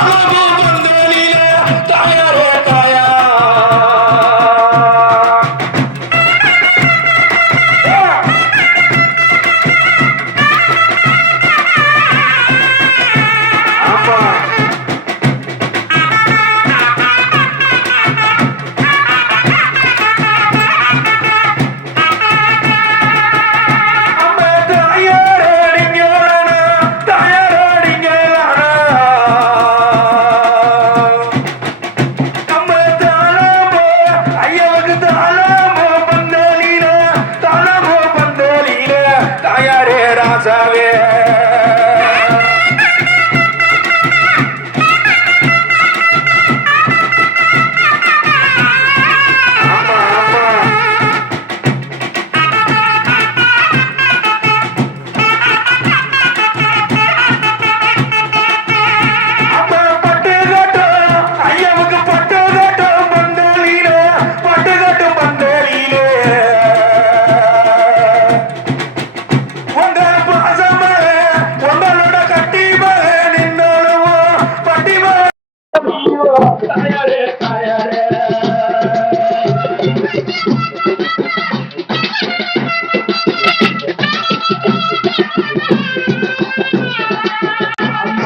Bravo! ராசாவே.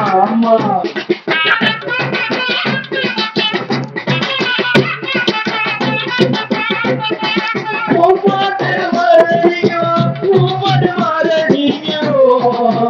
啊，那么。